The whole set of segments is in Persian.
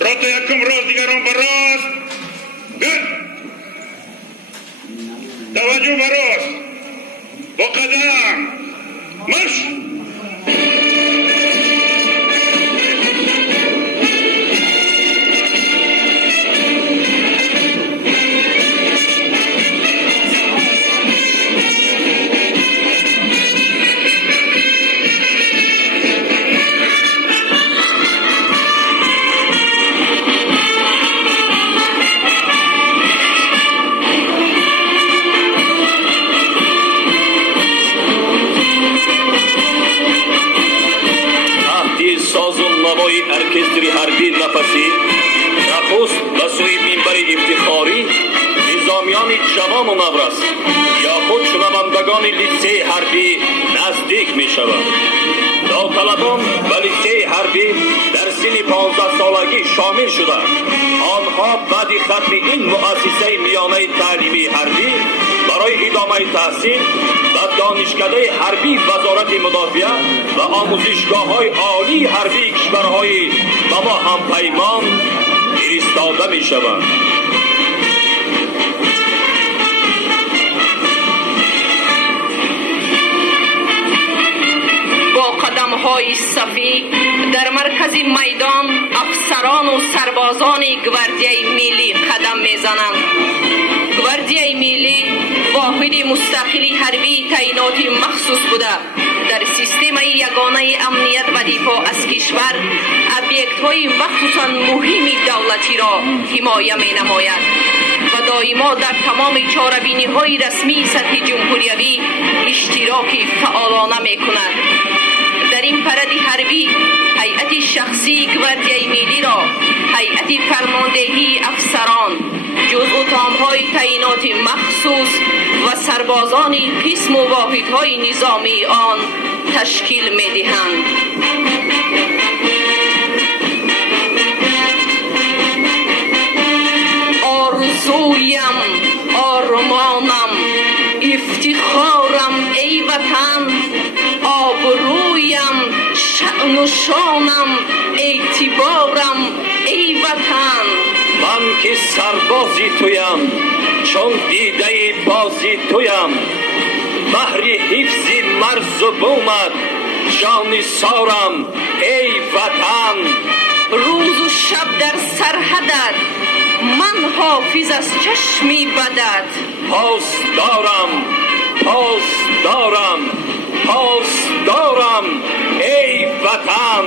را تا یکم راست دیگران بر راست. گرد توجه بر راست با قدم مش. ارکستری حربی نفسی نخست به سوی منبر افتخاری نظامیان جوان و نورس یا خود شنوندگان لیسه حربی نزدیک می شود. داوطلبان به لیسه حربی در سن 15 سالگی شامل شده. آنها بعد ختم این مؤسسه میانه تعلیمی حربی برای ادامه تحصیل و دانشکده حربی وزارت مدافعه و آموزشگاه‌های عالی حربی کشورهای با ما همپیمان فرستاده می‌شوند. با قدم‌های صفی در مرکز میدان افسران و سربازان گواردیای ملی قدم می‌زنند. گواردیای ملی واحد مستقلی حربی تعیناتی مخصوص بوده در سیستم یگانه امنیت و دفاع از کشور ابیکت‌های مخصوصاً مهم دولتی را حمایت می‌نماید و دائما در تمام چاره‌بینی‌های رسمی سطح جمهوریوی اشتراک فعالانه می‌کند. در این پرد حربی هیئت شخصی گواردیای ملی را هیئت فرماندهی افسران جزء تام‌های تعیینات مخصوص و سربازان قسم و واحدهای نظامی آن تشکیل می‌دهند. آرزویم، آرمانم، افتخارم ای وطن، آبرویم، شأن و شانم، اعتبارم ای وطن. من که سربازی تویم چون دیده بازی تویم، بهر حفظ مرز و بومت جان سارم ای وطن. روز و شب در سرحدت من حافظ از چشمی بدت. پاس دارم، پاس دارم، پاس دارم ای وطن.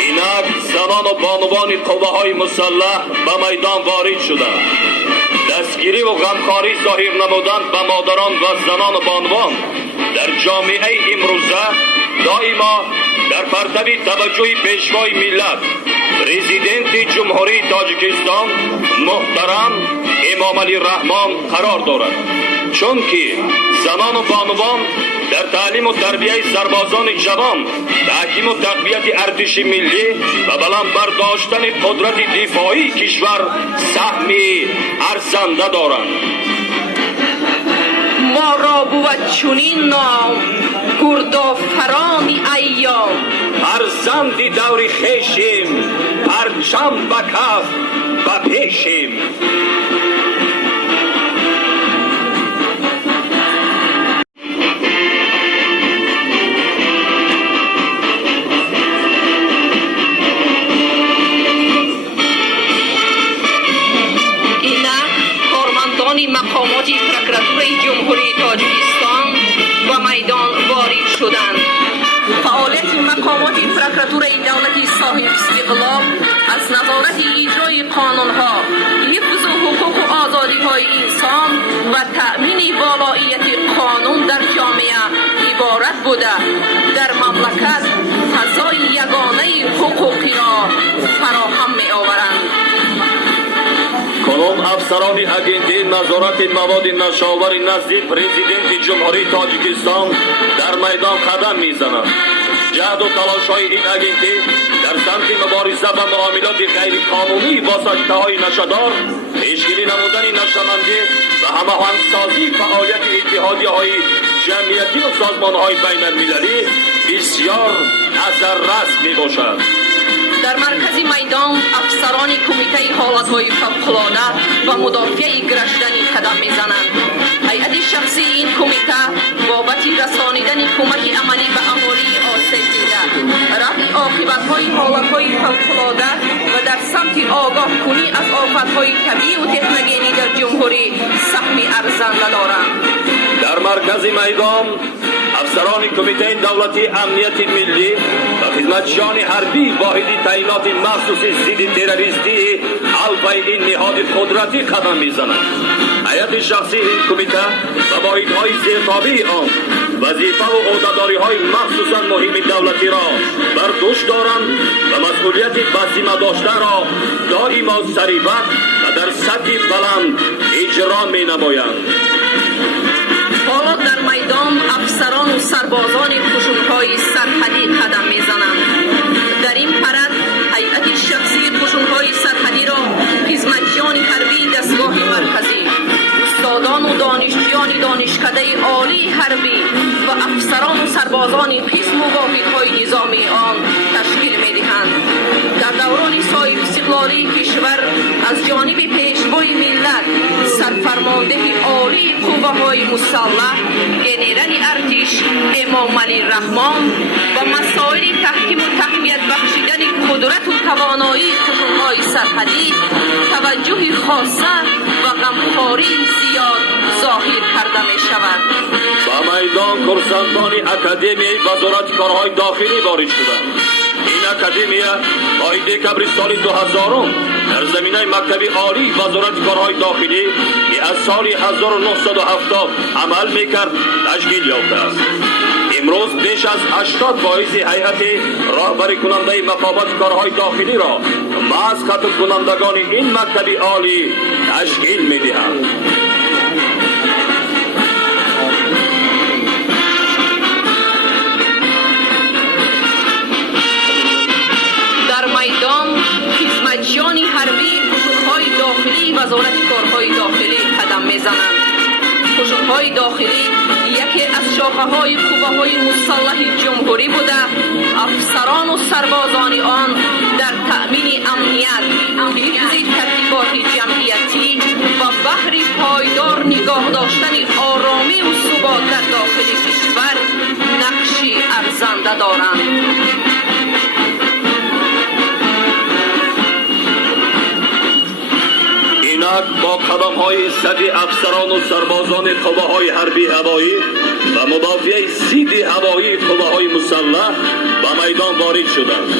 اینک زنان و بانوان قوه‌های مسلح به میدان وارد شده. دستگیری و غمخواری ظاهر نمودن به مادران و زنان و بانوان در جامعه امروزه دائما در پرتو توجه پیشوای ملت پرزیدنت جمهوری تاجیکستان محترم امام علی رحمان قرار دارد، چون که زنان و بانوان در تعلیم و تربیه سربازان جوان، تحکیم و تقویت ارتش ملی و بلند برداشتن قدرت دفاعی کشور سهمی ارزنده دارند. ما را بود چنین نام گردآفران ایام، فرزند دور خویشیم، پرچم به کف به پیشیم. مقامات پروکراتور جمهوری تاجیکستان و میدان وارد شدند. فعالیت مقامات پروکراتور دولتی صاحب استقلال از نظارت اجرای قانونها، حفظ حقوق و آزادی‌های انسان و تأمین والایت قانون در جامعه عبارت بوده در مملکت فضای یگانه حقوقی را فراهم می‌آورند. کنون افسران اگنده نظارت مواد نشاور نزد پرزیدنت جمهوری تاجیکستان در میدان قدم میزنند. جهد و تلاش‌های این اگنده در سمت مبارزه و معاملات غیر قانونی با سکته‌های نشدار، پیشگیری نمودن نشدنده و هماهنگسازی فعالیت اتحادیه‌های جمعیتی و سازمان‌های بین‌المللی بسیار نظر در رأس می باشد. در مرکز میدان افسران کمیته حالتهای فوق‌العاده و مدافع گرشتنی قدم میزنند. هیئت شخصی این کمیته بابت رسانیدن کمک عملی به اهالی آسیب دیده، رفع عاقبت‌های حالتهای فوق‌العاده و در سمت آگاه کنی از آفت‌های طبیعی و تکنوگنی در جمهوری سهم ارزنده دارند. در مرکز میدان افسران کمیته دولتی امنیت ملی و خدمتچیان حربی واحدی تعینات مخصوص ضد تروریستی الفای این نهاد قدرتی قدم میزنند. هیئت شخصی این کمیته و واحدهای زیرتابع آن وظیفه و عهدهداری‌های مخصوصا مهم دولتی را بر دوش دارند و مسئولیت بسیمه داشته را دائما صریحا و در سطح بلند اجرا می‌نمایند. حالا در میدان افسران و سربازان خشونت‌های سرحدی قدم میزنند. در این پرد هیئت شخصی خشونت‌های سرحدی را خدمتچیان حربی دستگاه مرکزی، استادان و دانشجویان دانشکده عالی حربی و افسران و سربازان قسم و واحدهای نظامی آن تشکیل می‌دهند. در دوران صاحب استقلالی کشور از جانب پیشوای ملت سرفرمانده عالی قوه‌های مسلح ژنرال ارتش امام علی رحمان و مسائل تحکیم و تقویت بخشیدن قدرت و توانایی خشونت‌های سرحدی توجه خاصه و غمخواری زیاد ظاهر کرده می شود. با میدان کورسانتان اکادمی وزارت کارهای داخلی وارد شدند. این اکادمی قاعده کبر سال 2000 در زمینه مکتب عالی وزارت کارهای داخلی که از سال 1970 عمل میکرد تشکیل یافته است. امروز بیش از 80 باعث هیئت راهبری کننده مقامات کارهای داخلی را محض خطاب کنندگان این مکتب عالی تشکیل میدهند. در میدان خدمتچیان حربی خشونت‌های داخلی وزارت کارهای داخلی قدم میزنند. خشونت‌های داخلی یکی از شاخه‌های قوه‌های مسلح جمهوری بوده افسران و سربازان آن در تأمین امنیت، حفظ ترتیبات جمعیتی و بهر پایدار نگاه داشتن آرامی و ثبات در داخل کشور نقشی ارزنده دارند. اینک با قدم‌های صد افسران و سربازان قوه‌های حربی هوایی و مدافع ضد هوایی قوه‌های مسلح به میدان وارد شدند.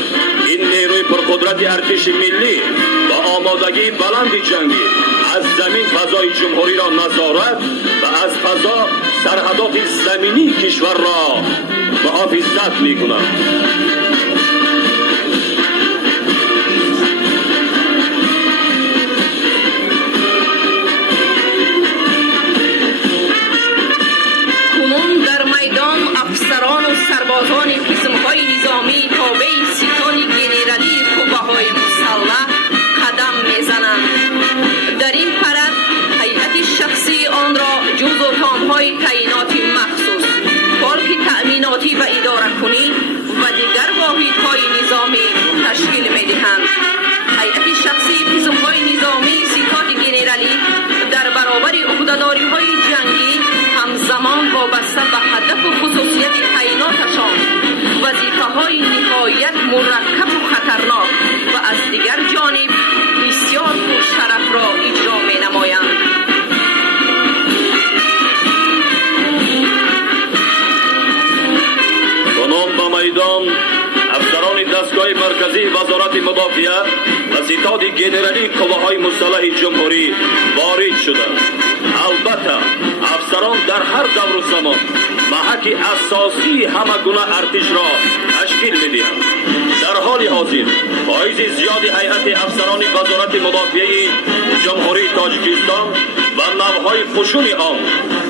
این نیروی پرقدرت ارتش ملی با آمادگی بلند جنگی از زمین فضای جمهوری را نظارت و از فضا سرحدات زمینی کشور را محافظت می‌کنند. افسران و سربازان قسم‌های نظامی تابع ستاد ژنرالی قوه‌های مسلح قدم می‌زنند. در این پرد هیئت شخصی آن را جزو تام‌های تعیینات مخصوص، پارک تأمیناتی و اداره کنی و دیگر واحدهای نظامی تشکیل می‌دهند. هیئت شخصی قسم‌های نظامی ستاد ژنرالی در برابر عهدهداری‌های جنگی همزمان وابسته به هدف و خصوصیت تعییناتشان وظیفه‌های نهایت مرکب و خطرناک و از دیگر جانب بسیار پرشرف را اجرا می‌نمایند. کنون به میدان افسران دستگاه مرکزی وزارت مدافعت و ستاد ژنرالی قوه‌های مسلح جمهوری وارد شدند. البته افسران در هر دور و زمان محک اساسی همه گونه ارتش را تشکیل می‌دهند. در حال حاضر پایز زیادی هیئت افسران وزارت مدافعه جمهوری تاجیکستان و نوع‌های خشون آن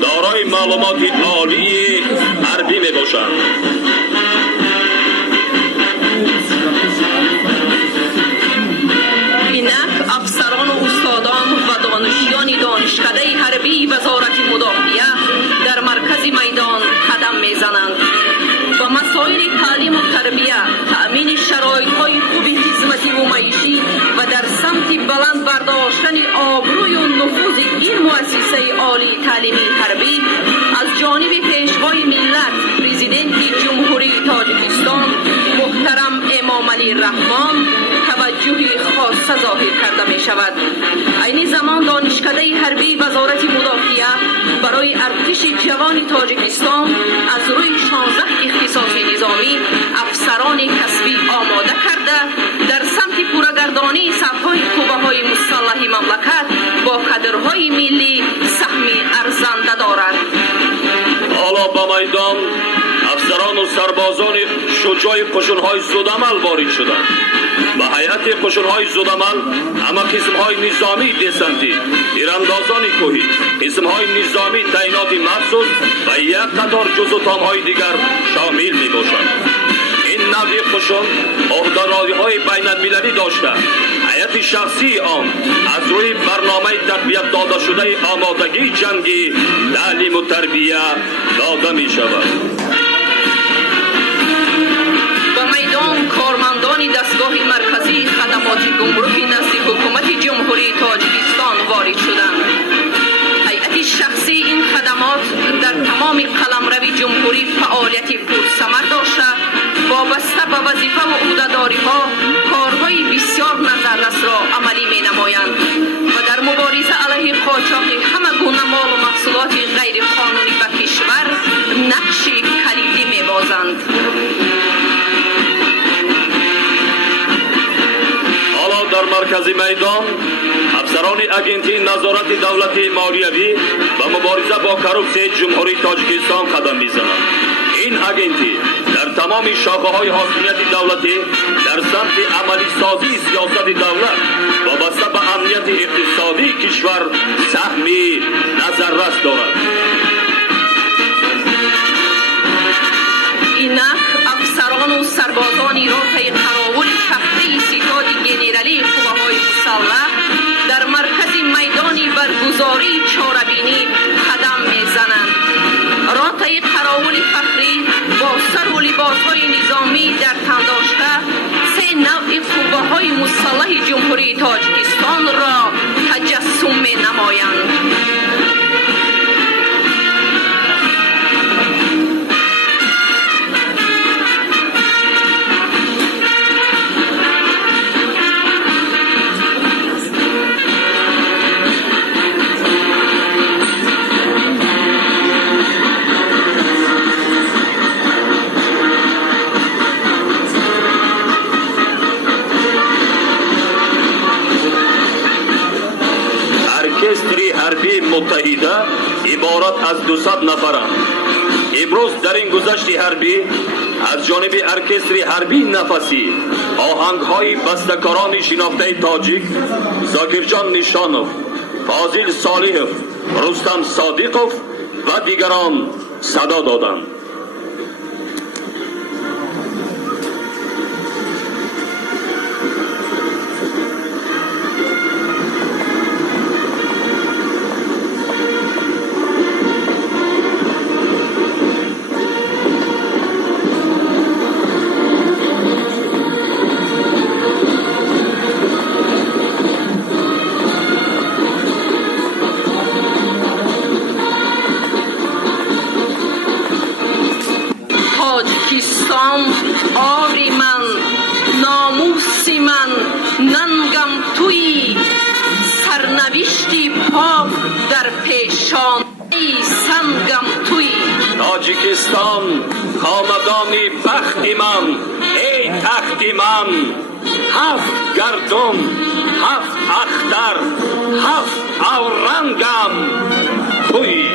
دارای معلومات عالی حربی میباشند. اینک افسران و استادان و دانشجویان دانشکده حربی وزارت مدافعه در مرکز میدان قدم میزنند و مسائل تعلیم و تربیت ملی حربی از جانب پیشوای ملت پرزیدنت جمهوری تاجیکستان محترم امام علی رحمان توجه خاص ظاهر کرده می شود. این زمان دانشکده حربی وزارت مدافعه برای ارتش جوان تاجیکستان از روی 16 اختصاص نظامی افسران کسبی آماده کرده در سمت پورگردانی صفهای قوه‌های مسلح مملکت با کادرهای ملی سهم ارزنده دارد. حالا به میدان افسران و سربازان شجاع قشون‌های زودعمل وارد شدند. به هیئت قشون‌های زودعمل همه قسم‌های نظامی دسنتی، تیراندازان کوهی، قسم‌های نظامی تعینات مخصوص و یک قطار جزو تام‌های دیگر شامل می‌باشند. این نوع قشون عهده‌داری‌های بین‌المللی داشته، هیئت شخصی آن از روی برنامه تقویت داده شده آمادگی جنگی تعلیم و تربیه داده می‌شود. به میدان کارمندان دستگاه مرکزی خدمات گمرک نزد حکومت جمهوری تاجیکستان وارد شدند. هیئت شخصی این خدمات در تمام قلمرو جمهوری فعالیت پرثمر داشته، وابسته به وظیفه و عهده‌داری‌ها کارهای بسیار نظررس را عملی می‌نمایند و در مبارزه علیه قاچاق همه گونه مال و محصولات غیر قانونی به کشور نقش کلیدی می‌بازند. حالا در مرکز میدان افسران اگنتی نظارت دولتی مالیوی و مبارزه با کروپسی جمهوری تاجیکستان قدم میزنند. این اگنتی در تمام شاخه‌های حاکمیت دولتی در سمت عملی سازی سیاست دولت وابسته به امنیت اقتصادی کشور سهمی نظررس دارد. اینک افسران و سربازانی را پی قراول تخته ستاد گنرالی قوه‌های مسلح در مرکز میدانی برگزاری چاره‌بینی قدم میزنند. راتای قراول فخری با سر و لباس‌های نظامی در تن داشته سه نوع قوه‌های مسلح جمهوری تاجیکستان را تجسم می‌نمایند. ارکستری حربی متحده عبارت از 200 نفرند. امروز در این گذشت حربی از جانب ارکستری حربی نفسی آهنگ‌های بسته‌کاران شناخته تاجیک زاکرجان نشانوف، فاضل صالحوف، رستم صادقوف و دیگران صدا دادند. تاجیکستان آری من، ناموس من، ننگم تویی، سرنوشتی پاک در پیشان ای سنگم تویی. تاجیکستان خاندانی بخت من، ای تخت من، 7 گردون، 7 اختر، 7 اورنگم تویی.